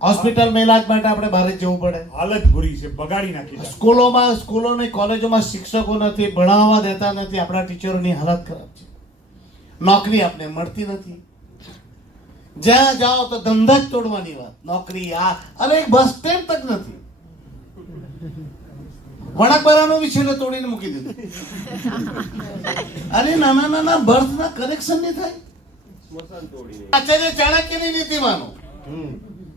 હોસ્પિટલમાં ઇલાજ માટે આપણે બહાર જ જવું પડે. હાલત બુરી છે, બગાડી નાખી છે. સ્કૂલોની કોલેજોમાં શિક્ષકો નથી, ભણાવવા દેતા નથી, આપણા ટીચરોની હાલત ખરાબ છે. નોકરી આપણે મળતી નથી. જ્યાં જાઓ તો ધંધા જ તોડવાની વાત. નોકરી અરે એક બસ સ્ટેન્ડ તક નથી. વણાકબરાનું વિછેલે તોડીને મૂકી દીધું. અરે નાના નાના બર્થના કરેક્શન નહીં થાય. આચાર્ય ચાણક્યની નીતિ માનો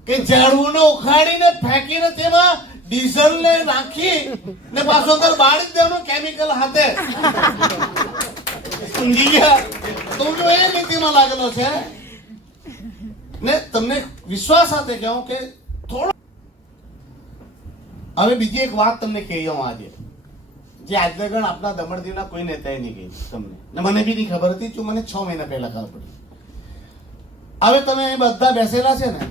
કે ઝાડવું ને ઉખાડીને ફેંકીને તેમાં ડીઝલ ને નાખી ને પાછો અંદર બાળી જ દેવાનો કેમિકલ હાથે. સમજી ગયા? તો જો એ નીતિમાં લાગેલો છે ને તમને વિશ્વાસ સાથે કહું કે થોડો. હવે બીજી એક વાત તમને કહી હું આજે, જે આજના ગણ આપણા દમણદીવના કોઈ નેતાએ નહીં કહી તમને, ને મને બી નહીં ખબર હતી. જો મને 6 મહિના પહેલા ખબર પડી. હવે તમે એ બધા બેસેલા છે ને,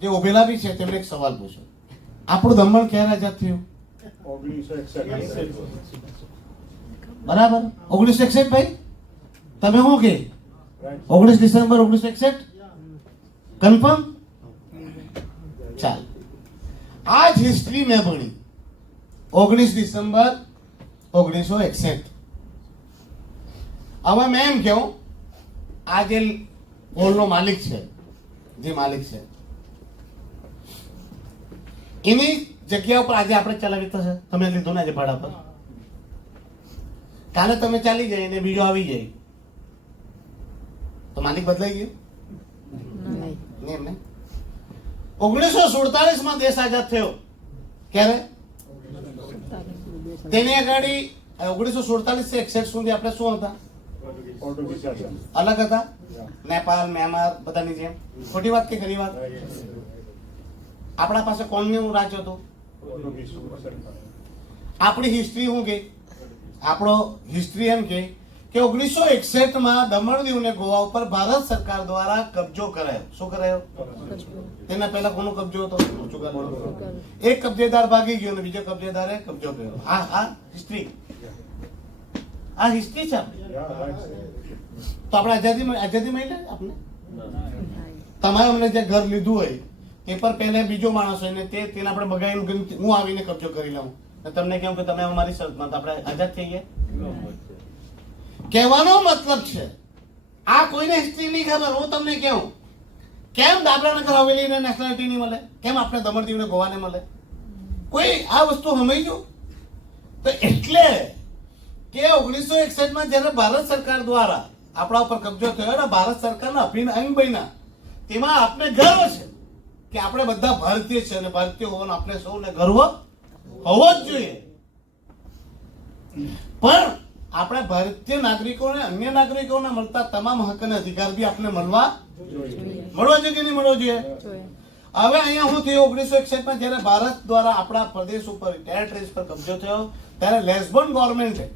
જે ઉભેલા બી છે, તેમને એક સવાલ પૂછો. આપણું દમણ ક્યારે આઝાદ થયું? 1961. બરાબર, 1961 ભાઈ. તમે શું કે 19 ડિસેમ્બર 1961 કન્ફર્મ? ચાલ, આ જ હિસ્ટ્રી મેં ભણી. 19 ડિસેમ્બર 1961. હવે મેં એમ કહું, આ જે હોલનો માલિક છે, જે માલિક છે એની જગ્યા ઉપર આજે આપણે ચલાવી થશે. તમે લીધું ને આજે ભાડા પર, કાલે તમે ચાલી જાય ને બીજો આવી જાય તો માલિક બદલાઈ ગયો નહીં એમને. 1947 માં દેશ આઝાદ થયો. ક્યારે? તેની આગળ 1947 થી 61 સુધી આપણે શું હતા? અલગ હતા. નેપાળ, મ્યાનમાર બધાની જેમ. ખોટી વાત કે ખરી વાત? આપણા પાસે કોણનું રાજ હતું? આપણી હિસ્ટ્રી શું કે? આપણો હિસ્ટ્રી એમ કે 1961 માં દમણ દીવ ને ગોવા ઉપર ભારત સરકાર દ્વારા કબજો કરાયો. શું કરાયો? તેના પહેલા કોનો કબજો હતો? પોર્ચુગલનો. એક કબજેદાર ભાગી ગયો અને બીજો કબજેદારે કબજો કર્યો. આ હિસ્ટ્રી, આ હિસ્ટ્રી છે આપણી. તો આપણે આઝાદી મળી આપણે. તમારે અમને જે ઘર લીધું હોય એ પર પહેલા બીજો માણસ હોય ને તેને આપણે બગાડીને હું આવીને કબજો કરી લઉં તમને કેમ કે તમે અમારી શરતમાં, તો આપણે આઝાદ થઈ ગયા. કહેવાનો મતલબ છે આ કોઈને હિસ્ટ્રી નહીં ખબર. હું તમને કહું, કેમ દાદરાનગર હવેલીને નેશનાલિટી નહીં મળે? કેમ આપણે દમણ દીવને ગોવાને મળે? કોઈ આ વસ્તુ સમજ્યું? તો એટલે કે 1961 માં જ્યારે ભારત સરકાર દ્વારા આપણા ઉપર કબજો થયો ને ભારત સરકારના અભિન્ન અંગ બન્યા, તેમાં આપણે ગર્વ છે કે આપણે બધા ભારતીય છે અને ભારતીય હોવાનો આપણે સૌને ગર્વ હોવો જ જોઈએ. પણ આપણે ભારતીય નાગરિકોને અન્ય નાગરિકોને મળતા તમામ હક અને અધિકાર બી આપણે મળવા જોઈએ કે નહીં મળવો જોઈએ? હવે અહીંયા શું થયું? 1961 માં જ્યારે ભારત દ્વારા આપણા પ્રદેશ ઉપર, ટેરેટરીઝ પર કબજો થયો ત્યારે લેસ્બોન ગવર્મેન્ટે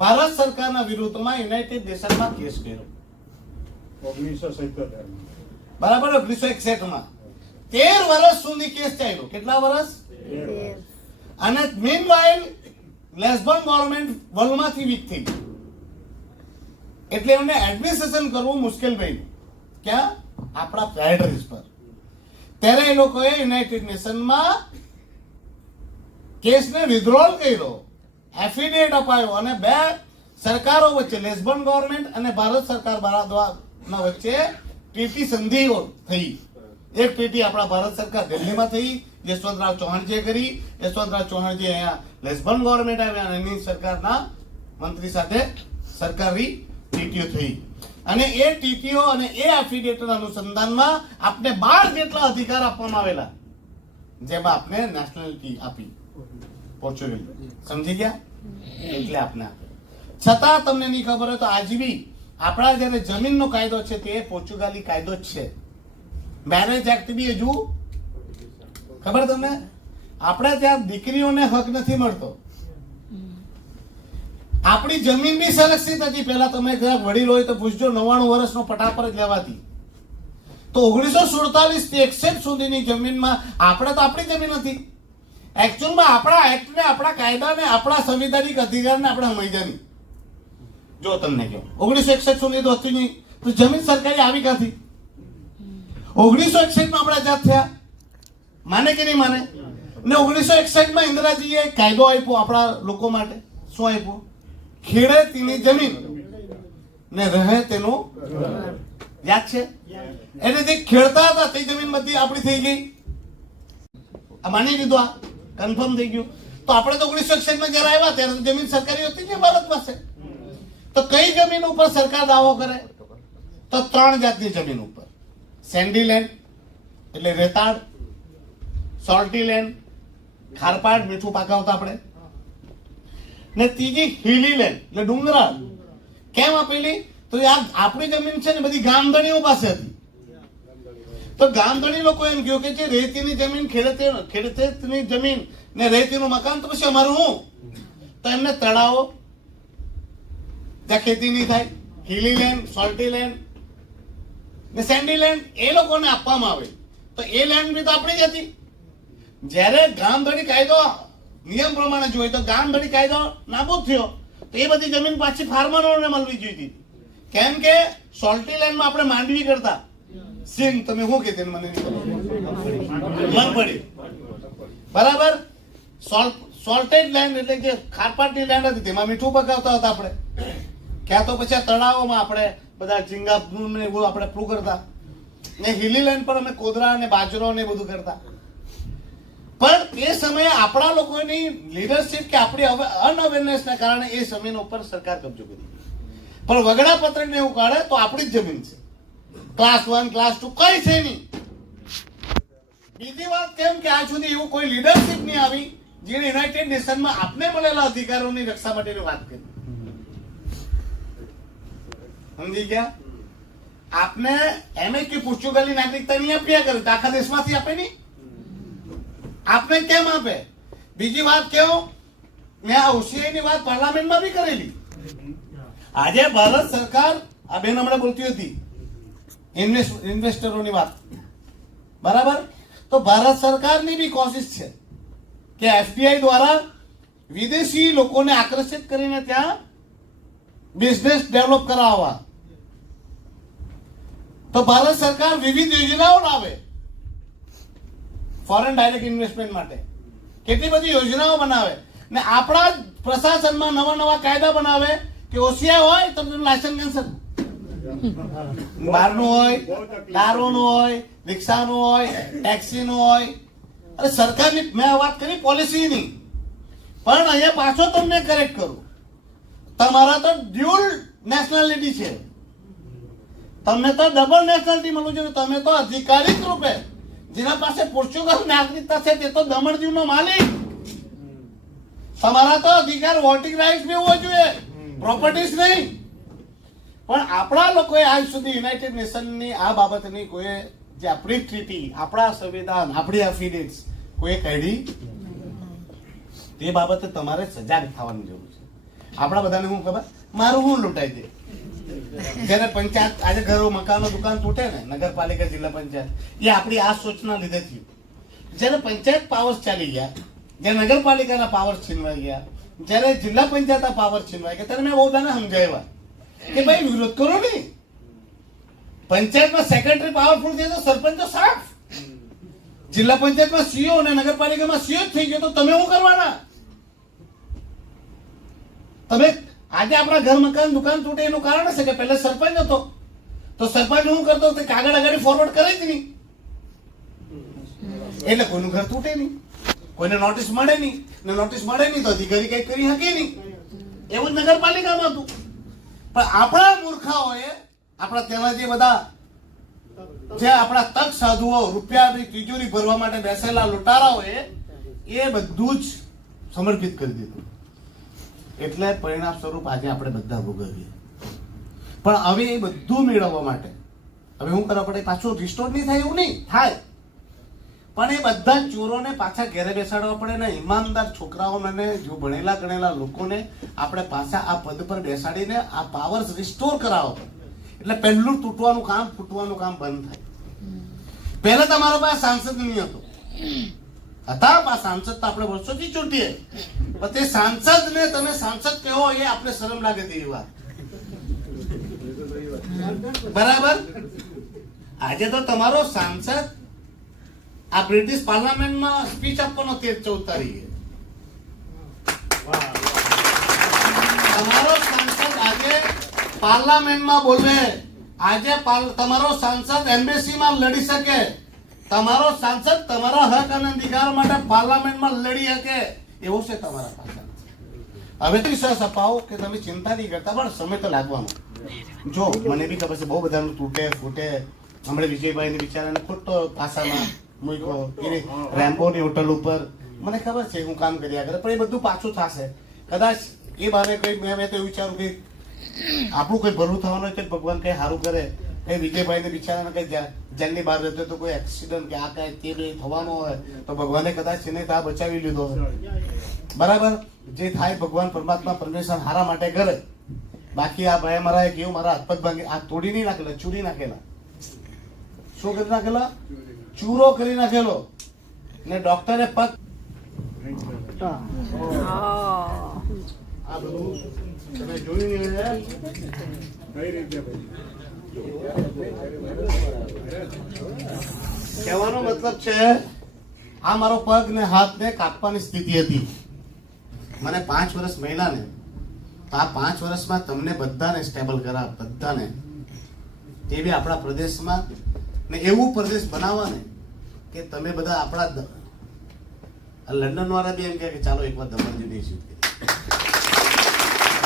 ભારત સરકારના વિરુદ્ધમાં યુનાઇટેડ નેશનમાં કેસ કર્યો. 1977. બરાબર. 1961 માં 13 વર્ષ સુધી કેસ ચાલ્યો. કેટલા વર્ષ? 13. અને મીનવાઇલ લેસ્બોન ગવર્મેન્ટ વર્લ્ડમાંથી વીક થઈ ગઈ. એટલે એમને એડમિનિસ્ટ્રેશન કરવું મુશ્કેલ બન્યું. ક્યાં? આપણા ટેરેટરીઝ પર. ત્યારે એ લોકોએ યુનાઇટેડ નેશનમાં કેસને વિથડ્રોલ કર્યો, એફિડેવિટ અપાયો અને બે સરકારો વચ્ચે, લેસ્બોન ગવર્મેન્ટ અને ભારત સરકાર ના વચ્ચે ટ્રીટી સંધિઓ થઈ. એક ટ્રીટી આપણા ભારત સરકાર દિલ્હીમાં થઈ, યશવંતરાવ ચૌહાણજીએ કરી. યશવંતરાવ ચૌહાણજી અહીંયા લેસ્બોન ગવર્મેન્ટ આવ્યા અને એની સરકારના મંત્રી સાથે સરકારી ટ્રીટીઓ થઈ. અને એ ટીટીઓ અને એ એફિડેવિટના અનુસંધાનમાં આપને 12 જેટલા અધિકાર આપવામાં આવેલા, જેમાં આપને નેશનાલિટી આપી પોર્ચુગલ. સમજી ગયા? એટલે આપને આપે. છતાં તમને નહીં ખબર હોય તો આજ બી આપણા જ્યારે જમીનનો કાયદો છે તે પોર્ચુગાલી કાયદો જ છે. મેરેજ એક્ટ બી હજુ ખબર તમને? આપણે ત્યાં દીકરીઓને હક નથી મળતો. આપણી જમીન બી સંરક્ષિત હતી. પહેલા તમે વડીલ હોય તો પૂછજો, 99 વર્ષનો પટા પર જ લેવાતી. તો 1947 થી 61 સુધીની જમીનમાં આપણે તો આપણી જમીન હતી. એકચ્યુઅલમાં આપણા એક્ટને, આપણા કાયદાને, આપણા સંવિધાનિક અધિકારને આપણે સમજ્યા નહીં. જો તમને કહો 1961 સુધી તો હતી નહીં, તો જમીન સરકારી આવી ક્યાંથી? 1961 માં આપણે આઝાદ થયા. માને કે નહીં માને? ને 1961 માં ઇન્દિરાજીએ એક કાયદો આપ્યો આપણા લોકો માટે. શું આપ્યો? ખેડે તેની જમીન ને રહે તેનું ઘર. યાદ છે? એટલે જે ખેડતા હતા તે જમીન બધી આપણી થઈ ગઈ. આ માની લીધું, આ કન્ફર્મ થઈ ગયું. તો આપણે તો 1961 માં જયારે આવ્યા ત્યારે તો જમીન સરકારી હતી ને ભારત પાસે. તો કઈ જમીન ઉપર સરકાર દાવો કરે? તો 3 જાતની જમીન ઉપર. સેન્ડી લેન્ડ એટલે રેતાળ, સોલ્ટી લેન્ડ ખારપાટ મીઠું પાકાવતા આપણે, ને ત્રીજી હિલી લેન્ડ એટલે ડુંગરાળ. કેમ આપેલી? તો આ આપણી જમીન છે ને બધી ગામધણીઓ પાસે હતી. તો ગામધણી લોકો એમ કહ્યું કે જે રેતીની જમીન ખેડતેની જમીન ને રેતીનું મકાન, તો પછી અમારું હું? તો એમને તળાવો જ્યાં ખેતી નહીં થાય, હિલી લેન્ડ, સોલ્ટી લેન્ડ ને સેન્ડી લેન્ડ એ લોકોને આપવામાં આવે. તો એ લેન્ડ બી તો આપણી જ હતી. જ્યારે ગામધણી કાયદો નિયમ પ્રમાણે જોઈએ તો ગામધણી કાયદો નાબૂદ થયો તો એ બધી જમીન પાછી ફાર્મરોને મળવી જોઈતી. કેમ કે સોલ્ટી લેન્ડમાં આપણે માંડવી કરતા. સિંગ તમે શું કહેતી મને મગફળી, બરાબર. સોલ્ટેડ લેન્ડ એટલે કે ખારપાટની લેન્ડ હતી, તેમાં મીઠું પકાવતા હતા આપણે. ક્યાં તો પછી આ તળાવોમાં આપણે બધા ઝીંગા ને એવું આપણે પ્રૂ કરતા. ને હિલી લેન્ડ પર અમે કોદરા ને બાજરો ને બધું કરતા. પણ એ સમયે આપણા લોકોની લીડરશિપ કે આપણી અનઅવેરનેસના કારણે એ જમીન ઉપર સરકાર કબજો કરી. પણ વગડા પત્રકને એવું કાઢે તો આપણી જ જમીન છે. ક્લાસ 1 ક્લાસ 2 કઈ છે નહીં. બીજી વાત કેમ કે આજ સુધી એવું કોઈ લીડરશિપ નહીં આવી જેને યુનાઇટેડ નેશનમાં આપને મળેલા અધિકારોની રક્ષા માટેની વાત કરી. સમજી ગયા? આપને એમ કે પોર્ચુગલની નાગરિકતા નહીં આપ્યા કરે, આખા દેશમાંથી આપે નહીં. આપને કેમ આપે? બીજી વાત કેવું, મેં આ OCI ની વાત પાર્લામેન્ટમાં બી કરેલી. આજે ભારત સરકાર, આ બેન હમણાં બોલતી હતી ઇન્વેસ્ટરોની વાત, બરાબર. તો ભારત સરકારની બી કોશિશ છે કે FDI દ્વારા વિદેશી લોકોને આકર્ષિત કરીને ત્યાં બિઝનેસ ડેવલપ કરાવવા. તો ભારત સરકાર વિવિધ યોજનાઓ લાવે ફોરેન ડાયરેક્ટ ઇન્વેસ્ટમેન્ટ માટે. કેટલી બધી યોજનાઓ બનાવે ને આપણા જ પ્રશાસનમાં નવા નવા કાયદા બનાવે કે OCI હોય તો લાયસન્સ કેન્સલ. બહારનું હોય, દારૂનું હોય, રિક્ષાનું હોય, ટેક્સીનું હોય. અરે સરકારની મેં વાત કરી પોલિસીની, પણ અહીંયા પાછો તમને કરેક્ટ કરું. તમારા તો ડ્યુઅલ નેશનાલિટી છે, તમને તો ડબલ નેશનાલિટી મળવું જોઈએ. તમે તો અધિકારિક રૂપે, જેના પાસે પોર્ચુગલ નાગરિકતા છે તે તો દમણદીવનો માલિક. તમારા તો અધિકાર વોટિંગ રાઇટ્સ બી હોવો જોઈએ, પ્રોપર્ટીઝ નહીં. પણ આપણા લોકોએ આજ સુધી યુનાઇટેડ નેશનની આ બાબતની કોઈ જે આપણી ટ્રીટી, આપણા સંવિધાન, આપણી એફિડેવિટ્સ કોઈ કાઢી, તે બાબતે તમારે સજાગ થવાની જરૂર છે. આપણા બધાને શું ખબર, મારું શું લૂંટાઈ દે. જયારે પંચાયત આજે ઘરો મકાનો દુકાન તૂટે ને, નગરપાલિકા જિલ્લા પંચાયત, એ આપણી આ સોચના લીધે થયું. જયારે પંચાયત પાવર્સ ચાલી ગયા, જયારે નગરપાલિકાના પાવર્સ છીનવાઈ ગયા, જયારે જિલ્લા પંચાયતના પાવર છીનવાઈ ગયા, ત્યારે મેં બહુ બધાને સમજાવ્યા કે ભાઈ વિરોધ કરો નહીં. પંચાયતમાં સેક્રેટરી પાવરફુલ છે તો સરપંચ તો સાફ. જિલ્લા પંચાયતમાં CEO અને નગરપાલિકામાં CEO જ થઈ ગયો તો તમે શું કરવાના? તમે આજે આપણા ઘર મકાન દુકાન તૂટે એનું કારણ છે કે પહેલા સરપંચ હતો, તો સરપંચ શું કરતો તે કાગળ આગળ ફોરવર્ડ કરે જ નહીં, એટલે કોઈનું ઘર તૂટે નહીં, કોઈને નોટિસ મળે નહીં, ને નોટિસ મળે નહીં તો અધિકારી કઈ કરી શકે નહીં. એવું જ નગરપાલિકામાં હતું. પણ આપણા મૂર્ખાઓએ, આપણા તેના જે બધા જે આપણા તક સાધુઓ, રૂપિયાની તિજોરી ભરવા માટે બેસેલા લૂંટારાઓએ એ બધું જ સમર્પિત કરી દીધું. એટલે પરિણામ સ્વરૂપ આજે આપણે બધા ભોગવીએ. પણ હવે એ બધું મેળવવા માટે હવે શું કરવા પડે? પાછું રિસ્ટોર નહીં થાય એવું નહીં થાય, પણ એ બધા ચોરોને પાછા ઘેરે બેસાડવા પડે ને ઈમાનદાર છોકરાઓને, જો ભણેલા ગણેલા લોકોને આપણે પાછા આ પદ પર બેસાડીને આ પાવર્સ રિસ્ટોર કરાવવા પડે. એટલે પહેલું તૂટવાનું કામ, ફૂટવાનું કામ બંધ થાય. પહેલા તમારા પાસે સાંસદ નહીં હતો, હતા સાંસદ તો આપણે વર્ષોથી ચૂંટીએ, પણ તે સાંસદને તમે સાંસદ કહો એ આપણે શરમ લાગે તેવી વાત, બરાબર. આજે તો તમારો સાંસદ આ બ્રિટિશ પાર્લામેન્ટમાં સ્પીચ આપવાનો 13-14 તારીખે તમારો સાંસદ આજે પાર્લામેન્ટમાં બોલે, આજે તમારો સાંસદ એમ્બેસીમાં લડી શકે, તમારો સાંસદ તમારા હક અને અધિકાર માટે પાર્લામેન્ટમાં લડી શકે, એવો છે તમારા પાસે. હવે વિશ્વાસ અપાવો કે તમે ચિંતા નહીં કરતા, પણ સમય તો લાગવાનો. જો મને બી ખબર છે બહુ બધાનું તૂટે ફૂટે. હમણાં વિજયભાઈ ને બિચારાને ખોટો પાસામાં મૂક્યો રેમ્બોની હોટલ ઉપર. મને ખબર છે હું કામ કર્યા કરે, પણ એ બધું પાછું થશે કદાચ. એ બારે કઈ મેં તો વિચારું કે આપણું કોઈ ભલું થવાનું હોય તો ભગવાન કઈ સારું કરે. કઈ વિજયભાઈ ને બિચારાને કઈ જેલની બહાર રહેતો તો કોઈ એક્સિડન્ટ કે આ કઈ તે કઈ થવાનો હોય તો ભગવાને કદાચ એને ત્યાં બચાવી લીધો હોય. બરાબર, જે થાય ભગવાન પરમાત્મા પરમેશ્વર હારા માટે કરે. બાકી આ ભાઈ મારા કેવું મારા હાથ પગ ભાંગી આ તોડી નહીં નાખેલા, ચૂરી નાખેલા. શું કરી નાખેલા? ચૂરો કરી નાખેલો. ને ડોક્ટરે પગ આ બધું તમે જોયું નહીં હે? કઈ રીતે ભાઈ? કહેવાનો મતલબ છે આ મારો પગ ને હાથ ને કાપવાની સ્થિતિ હતી. મને 5 વર્ષ મહિલાને તો આ 5 વર્ષમાં તમને બધાને સ્ટેબલ કરા, બધાને. તે બી આપણા પ્રદેશમાં ને એવું પ્રદેશ બનાવવાને કે તમે બધા આપણા લંડન વાળા બી એમ કહે કે ચાલો એકવાર દમણ જઈને શૂટ કરીએ.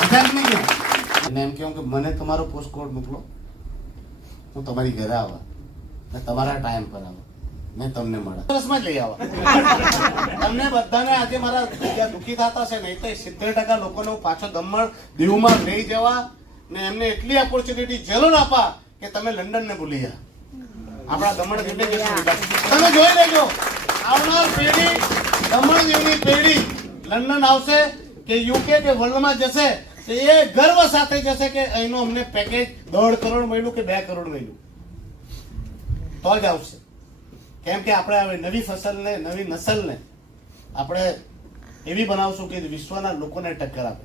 મજાક નહીં કહેવાય. અને એમ કહું કે મને તમારો પોસ્ટકોડ મોકલો, હું તમારી ઘરે આવા ને તમારા ટાઈમ પર આવા, મેં તમને મળે વર્ષમાં જ લઈ આવા. તમને બધાને આજે મારા જગ્યા દુઃખી થતા છે, નહીં તો 70% લોકોને હું પાછો દમણ દીવમાં લઈ જવા ને એમને એટલી ઓપોર્ચ્યુનિટી જરૂર આપા કે તમે લંડન ને ભૂલી જા. આપણા દમણ દીવને તમે જોઈ લેજો, આવનાર પેઢી દમણ દીવની પેઢી લંડન આવશે કે યુકે કે વર્લ્ડમાં જશે તો એ ગર્વ સાથે જશે કે અહીંનું અમને પેકેજ 1.5 કરોડ મળ્યું કે 2 કરોડ મળ્યું તો જ આવશે. કેમ કે આપણે હવે નવી ફસલને નવી નસલને આપણે એવી બનાવશું કે વિશ્વના લોકોને ટક્કર આપે.